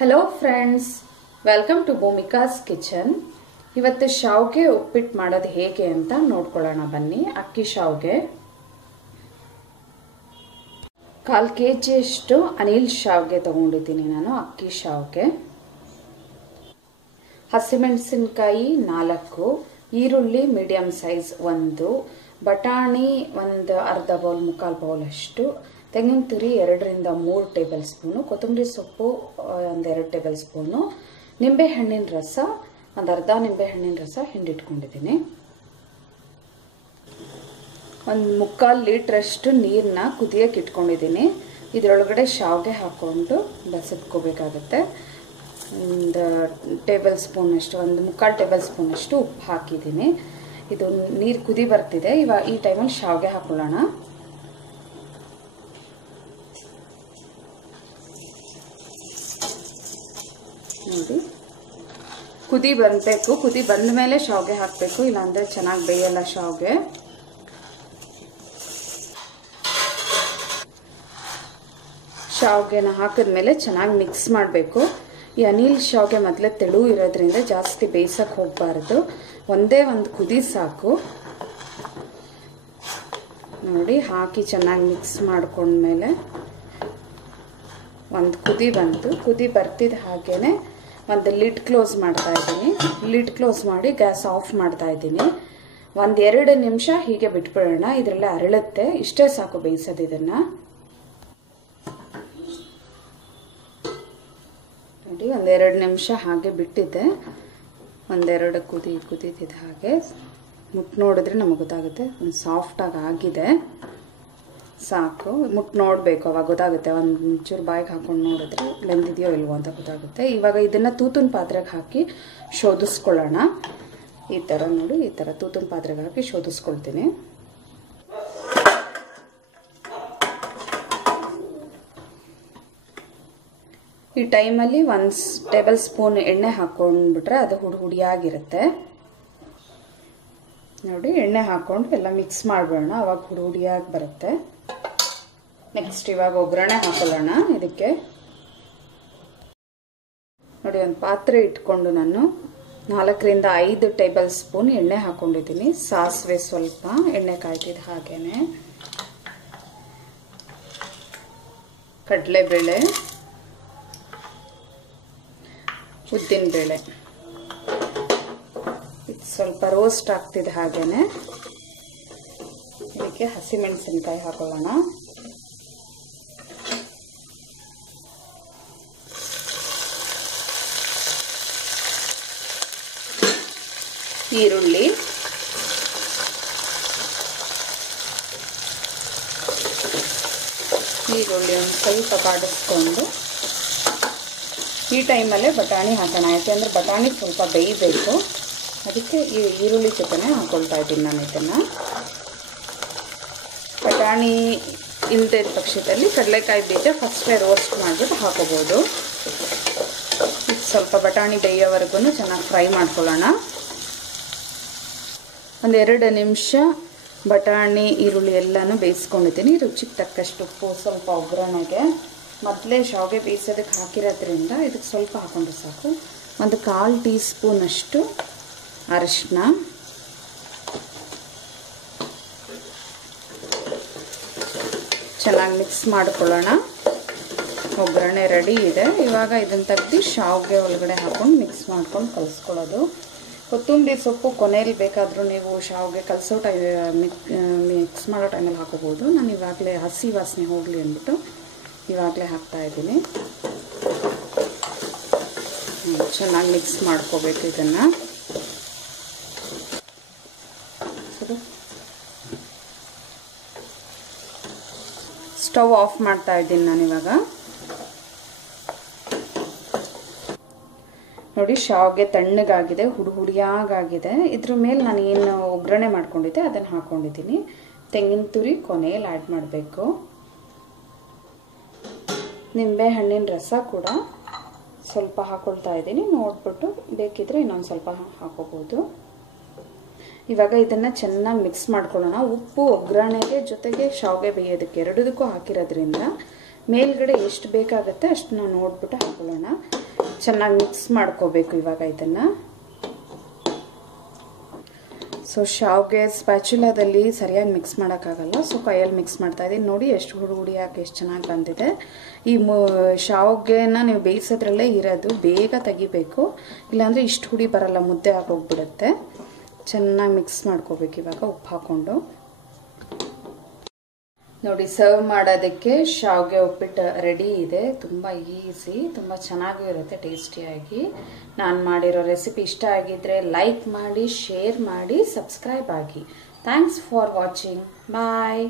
Hello friends, welcome to Bhumika's kitchen. ಇವತ್ತು ಶಾವ್ಗೆ ಉಪ್ಪಿಟ್ಟು ಮಾಡೋದು ಹೇಗೆ ಅಂತ ನೋಡ್ಕೊಳ್ಳೋಣ ಬನ್ನಿ. ಅಕ್ಕಿ ಶಾವ್ಗೆ 1/4 kg ಅನಿಲ್ ಶಾವ್ಗೆ ತಗೊಂಡಿದ್ದೀನಿ ನಾನು. ಅಕ್ಕಿ ಶಾವ್ಗೆ, ಹಸಿಮೆಣಸಿನಕಾಯಿ 4, ಈರುಳ್ಳಿ ಮೀಡಿಯಂ ಸೈಜ್ 1, ಬಟಾಣಿ ಒಂದು ಅರ್ಧ ಬೌಲ್, 1/4 ಬೌಲ್ ಅಷ್ಟು, ತೆಂಗಿನ ತುರಿ 2 ರಿಂದ 3 ಟೇಬಲ್ ಸ್ಪೂನು, ಕೊತ್ತಂಬರಿ ಸೊಪ್ಪು 1-2 ಟೇಬಲ್ ಸ್ಪೂನು, ನಿಂಬೆಹಣ್ಣಿನ ರಸ ಒಂದು ಅರ್ಧ ನಿಂಬೆಹಣ್ಣಿನ ರಸ ಹಿಂಡಿಟ್ಕೊಂಡಿದ್ದೀನಿ. 1/4 ಲೀಟರ್ ಅಷ್ಟು ನೀರನ್ನ ಕುದಿಯಕ್ಕೆ ಇಟ್ಕೊಂಡಿದ್ದೀನಿ. ಇದರೊಳಗಡೆ ಶಾವ್ಗೆ ಹಾಕೊಂಡು ಬಸಿದ್ಕೋಬೇಕಾಗುತ್ತೆ. 1 ಟೇಬಲ್ ಸ್ಪೂನ್ ಅಷ್ಟು, 1/4 ಟೇಬಲ್ ಸ್ಪೂನ್ ಅಷ್ಟು ಉಪ್ಪು ಹಾಕಿದ್ದೀನಿ. ಇದು ನೀರು ಕುದಿ ಬರ್ತಿದೆ. ಇವಾಗ ಈ ಟೈಮಲ್ಲಿ ಶಾವ್ಗೆ ಹಾಕೊಳ್ಳೋಣ. ನೋಡಿ, ಕುದಿ ಬರಬೇಕು. ಕುದಿ ಬಂದ ಮೇಲೆ ಶಾವ್ಗೆ ಹಾಕಬೇಕು, ಇಲ್ಲಾಂದ್ರೆ ಚೆನ್ನಾಗಿ ಬೇಯಲ್ಲ ಶಾವ್ಗೆ. ಶಾವ್ಗೆನ ಹಾಕಿದ್ಮೇಲೆ ಚೆನ್ನಾಗಿ ಮಿಕ್ಸ್ ಮಾಡಬೇಕು. ಈ ಅನಿಲ್ ಶಾವ್ಗೆ ಮೊದಲೇ ತೆಳು ಇರೋದ್ರಿಂದ ಜಾಸ್ತಿ ಬೇಯಿಸಕ್ಕೆ ಹೋಗಬಾರ್ದು. ಒಂದೇ ಒಂದು ಕುದಿ ಸಾಕು. ನೋಡಿ, ಹಾಕಿ ಚೆನ್ನಾಗಿ ಮಿಕ್ಸ್ ಮಾಡ್ಕೊಂಡ್ಮೇಲೆ ಒಂದು ಕುದಿ ಬಂತು. ಕುದಿ ಬರ್ತಿದ್ದ ಹಾಗೇನೆ ಒಂದು ಲಿಡ್ ಕ್ಲೋಸ್ ಮಾಡ್ತಾ ಇದ್ದೀನಿ. ಲಿಡ್ ಕ್ಲೋಸ್ ಮಾಡಿ ಗ್ಯಾಸ್ ಆಫ್ ಮಾಡ್ತಾ ಇದ್ದೀನಿ. 1-2 ನಿಮಿಷ ಹೀಗೆ ಬಿಟ್ಬಿಡೋಣ, ಇದರಲ್ಲೇ ಅರಳುತ್ತೆ. ಇಷ್ಟೇ ಸಾಕು ಬೇಯಿಸೋದು ಇದನ್ನ. ನೋಡಿ, 1-2 ನಿಮಿಷ ಹಾಗೆ ಬಿಟ್ಟಿದ್ದೆ. 1-2 ಕುದೀತಿದ್ದ ಹಾಗೆ ಮುಟ್ಟು ನೋಡಿದ್ರೆ ನಮಗೆ ಗೊತ್ತಾಗುತ್ತೆ ಸಾಫ್ಟಾಗಿ ಆಗಿದೆ. ಸಾಕು, ಮುಟ್ಟು ನೋಡಬೇಕು, ಅವಾಗ ಗೊತ್ತಾಗುತ್ತೆ. ಒಂಚೂರು ಬಾಯಿಗೆ ಹಾಕೊಂಡು ನೋಡಿದ್ರೆ ಬೆಂದಿದೆಯೋ ಇಲ್ವೋ ಅಂತ ಗೊತ್ತಾಗುತ್ತೆ. ಇವಾಗ ಇದನ್ನು ತೂತಿನ ಪಾತ್ರೆಗೆ ಹಾಕಿ ಶೋಧಿಸ್ಕೊಳ್ಳೋಣ. ಈ ಥರ ನೋಡಿ, ಈ ಥರ ತೂತಿನ ಪಾತ್ರೆಗೆ ಹಾಕಿ ಶೋಧಿಸ್ಕೊಳ್ತೀನಿ. ಈ ಟೈಮಲ್ಲಿ 1 ಟೇಬಲ್ ಸ್ಪೂನ್ ಎಣ್ಣೆ ಹಾಕೊಂಡ್ಬಿಟ್ರೆ ಅದು ಹುಡಿಯಾಗಿರುತ್ತೆ. ನೋಡಿ, ಎಣ್ಣೆ ಹಾಕೊಂಡು ಎಲ್ಲ ಮಿಕ್ಸ್ ಮಾಡ್ಬಿಡೋಣ, ಅವಾಗ ಹುಡಿಯಾಗಿ ಬರುತ್ತೆ. ನೆಕ್ಸ್ಟ್ ಇವಾಗ ಒಗ್ಗರಣೆ ಹಾಕೊಳ್ಳೋಣ. ಇದಕ್ಕೆ ನೋಡಿ, ಒಂದು ಪಾತ್ರೆ ಇಟ್ಕೊಂಡು ನಾನು 4 ರಿಂದ 5 ಟೇಬಲ್ ಸ್ಪೂನ್ ಎಣ್ಣೆ ಹಾಕೊಂಡಿದ್ದೀನಿ. ಸಾಸಿವೆ ಸ್ವಲ್ಪ ಎಣ್ಣೆ ಕಾಯ್ತಿದ್ದ ಹಾಗೇನೆ, ಕಡಲೆಬೇಳೆ, ಉದ್ದಿನಬೇಳೆ, ಇದು ಸ್ವಲ್ಪ ರೋಸ್ಟ್ ಆಗ್ತಿದ್ದ ಹಾಗೇನೆ ಇದಕ್ಕೆ ಹಸಿಮೆಣಸಿನಕಾಯಿ ಹಾಕೊಳ್ಳೋಣ. ಈರುಳ್ಳಿ, ಒಂದು ಸ್ವಲ್ಪ ಬಾಡಿಸ್ಕೊಂಡು ಈ ಟೈಮಲ್ಲೇ ಬಟಾಣಿ ಹಾಕೋಣ. ಯಾಕೆಂದರೆ ಬಟಾಣಿ ಸ್ವಲ್ಪ ಬೇಯಬೇಕು, ಅದಕ್ಕೆ ಈ ಈರುಳ್ಳಿ ಜೊತೆನೇ ಹಾಕೊಳ್ತಾ ಇದ್ದೀನಿ ನಾನು ಇದನ್ನು. ಬಟಾಣಿ ಇಲ್ಲದೆ ಇದ್ದ ಪಕ್ಷದಲ್ಲಿ ಕಡಲೆಕಾಯಿ ಬೀಜ ಫಸ್ಟೇ ರೋಸ್ಟ್ ಮಾಡಿಬಿಟ್ಟು ಹಾಕೋಬೋದು. ಸ್ವಲ್ಪ ಬಟಾಣಿ ಬೇಯೋವರೆಗೂ ಚೆನ್ನಾಗಿ ಫ್ರೈ ಮಾಡ್ಕೊಳ್ಳೋಣ. 1-2 ನಿಮಿಷ ಬಟಾಣಿ ಈರುಳ್ಳಿ ಎಲ್ಲನೂ ಬೇಯಿಸ್ಕೊಂಡಿದ್ದೀನಿ. ರುಚಿಗೆ ತಕ್ಕಷ್ಟು ಉಪ್ಪು, ಸ್ವಲ್ಪ ಒಗ್ಗರಣೆಗೆ ಮೊದಲೇ ಶಾವ್ಗೆ ಬೇಯಿಸೋದಕ್ಕೆ ಹಾಕಿರೋದ್ರಿಂದ ಇದಕ್ಕೆ ಸ್ವಲ್ಪ ಹಾಕೊಂಡ್ರೆ ಸಾಕು. 1/4 ಟೀ ಸ್ಪೂನ್ ಅಷ್ಟು ಅರಿಶಿನ, ಚೆನ್ನಾಗಿ ಮಿಕ್ಸ್ ಮಾಡ್ಕೊಳ್ಳೋಣ. ಒಗ್ಗರಣೆ ರೆಡಿ ಇದೆ. ಇವಾಗ ಇದನ್ನು ತೆಗೆದು ಶಾವ್ಗೆ ಒಳಗಡೆ ಹಾಕೊಂಡು ಮಿಕ್ಸ್ ಮಾಡ್ಕೊಂಡು ಕಲಿಸ್ಕೊಳ್ಳೋದು. ಕೊತ್ತಂಬರಿ ಸೊಪ್ಪು ಕೊನೆಯಲ್ಲಿ ಬೇಕಾದರೂ ನೀವು ಶಾವ್ಗೆ ಕಲಸೋ ಮಿಕ್ಸ್ ಮಾಡೋ ಟೈಮಲ್ಲಿ ಹಾಕೋಬೋದು. ನಾನು ಇವಾಗಲೇ ಹಸಿ ವಾಸನೆ ಹೋಗಲಿ ಅಂದ್ಬಿಟ್ಟು ಇವಾಗಲೇ ಹಾಕ್ತಾಯಿದ್ದೀನಿ. ಚೆನ್ನಾಗಿ ಮಿಕ್ಸ್ ಮಾಡ್ಕೋಬೇಕು ಇದನ್ನು. ಸ್ಟವ್ ಆಫ್ ಮಾಡ್ತಾ ಇದ್ದೀನಿ ನಾನು ಇವಾಗ. ನೋಡಿ, ಶಾವ್ಗೆ ತಣ್ಣಗಾಗಿದೆ, ಹುಡಿಯಾಗಾಗಿದೆ. ಇದ್ರ ಮೇಲೆ ನಾನು ಏನು ಒಗ್ಗರಣೆ ಮಾಡ್ಕೊಂಡಿದ್ದೆ ಅದನ್ನು ಹಾಕೊಂಡಿದ್ದೀನಿ. ತೆಂಗಿನ ತುರಿ ಕೊನೆಯಲ್ಲಿ ಆ್ಯಡ್ ಮಾಡಬೇಕು. ನಿಂಬೆ ಹಣ್ಣಿನ ರಸ ಕೂಡ ಸ್ವಲ್ಪ ಹಾಕೊಳ್ತಾ ಇದ್ದೀನಿ. ನೋಡ್ಬಿಟ್ಟು ಬೇಕಿದ್ರೆ ಇನ್ನೊಂದು ಸ್ವಲ್ಪ ಹಾಕೋಬೋದು. ಇವಾಗ ಇದನ್ನು ಚೆನ್ನಾಗಿ ಮಿಕ್ಸ್ ಮಾಡ್ಕೊಳ್ಳೋಣ. ಉಪ್ಪು ಒಗ್ಗರಣೆಗೆ ಜೊತೆಗೆ ಶಾವ್ಗೆ ಬೇಯೋದಕ್ಕೆ ಎರಡದಕ್ಕೂ ಹಾಕಿರೋದ್ರಿಂದ ಮೇಲ್ಗಡೆ ಎಷ್ಟು ಬೇಕಾಗುತ್ತೆ ಅಷ್ಟನ್ನ ನೋಡ್ಬಿಟ್ಟು ಹಾಕೊಳ್ಳೋಣ. ಚೆನ್ನಾಗಿ ಮಿಕ್ಸ್ ಮಾಡ್ಕೋಬೇಕು ಇವಾಗ ಇದನ್ನು. ಸೊ ಶಾವ್ಗೆ ಸ್ಪ್ಯಾಚುಲಾದಲ್ಲಿ ಸರಿಯಾಗಿ ಮಿಕ್ಸ್ ಮಾಡೋಕ್ಕಾಗಲ್ಲ, ಸೊ ಕೈಯಲ್ಲಿ ಮಿಕ್ಸ್ ಮಾಡ್ತಾ ಇದ್ದೀನಿ. ನೋಡಿ ಎಷ್ಟು ಹುಡಿ ಹಾಕಿ ಎಷ್ಟು ಚೆನ್ನಾಗಿ ಬಂದಿದೆ. ಈ ಶಾವ್ಗೆನ ನೀವು ಬೇಯಿಸೋದ್ರಲ್ಲೇ ಇರೋದು, ಬೇಗ ತೆಗಿಬೇಕು, ಇಲ್ಲಾಂದರೆ ಇಷ್ಟು ಹುಡಿ ಬರಲ್ಲ, ಮುದ್ದೆ ಆಗೋಗ್ಬಿಡುತ್ತೆ. ಚೆನ್ನಾಗಿ ಮಿಕ್ಸ್ ಮಾಡ್ಕೋಬೇಕು ಇವಾಗ ಉಪ್ಪು ಹಾಕ್ಕೊಂಡು. ನೋಡಿ ಸರ್ವ್ ಮಾಡೋದಕ್ಕೆ ಶಾವ್ಗೆ ಉಪ್ಪಿಟ್ಟು ರೆಡಿ ಇದೆ. ತುಂಬ ಈಸಿ, ತುಂಬ ಚೆನ್ನಾಗೂ ಇರುತ್ತೆ ಟೇಸ್ಟಿಯಾಗಿ. ನಾನು ಮಾಡಿರೋ ರೆಸಿಪಿ ಇಷ್ಟ ಆಗಿದ್ರೆ ಲೈಕ್ ಮಾಡಿ, ಶೇರ್ ಮಾಡಿ, ಸಬ್ಸ್ಕ್ರೈಬ್ ಆಗಿ. Thanks for watching. ಬಾಯ್.